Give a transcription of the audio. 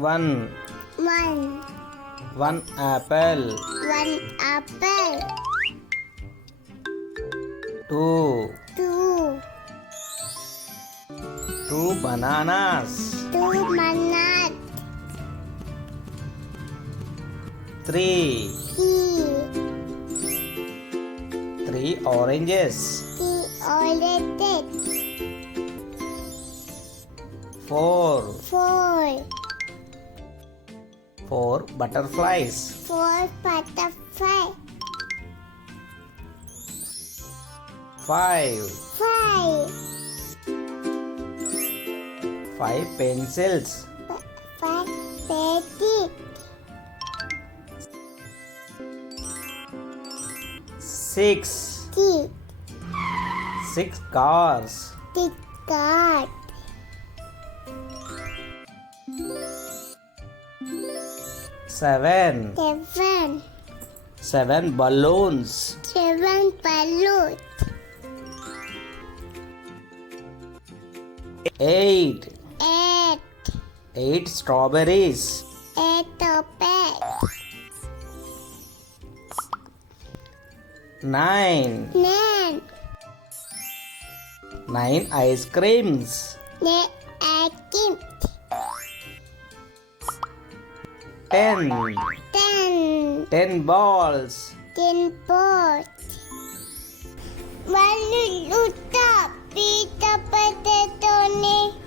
One. One. One apple. One apple. Two. Two. Two bananas. Two bananas. Three. Three. Three oranges. Three oranges. Four. Four. Four butterflies. Four butterflies. Five. Five. Five pencils. Five petty. Six. Six. Six cars. Six cards. Seven. Seven. Seven balloons. Seven balloons. Eight. Eight. Eight strawberries. Eight toppers. Nine. Nine. Nine ice creams. Nine eggs. 10. 10. 10 balls. 10 balls. One little top. Peter potato.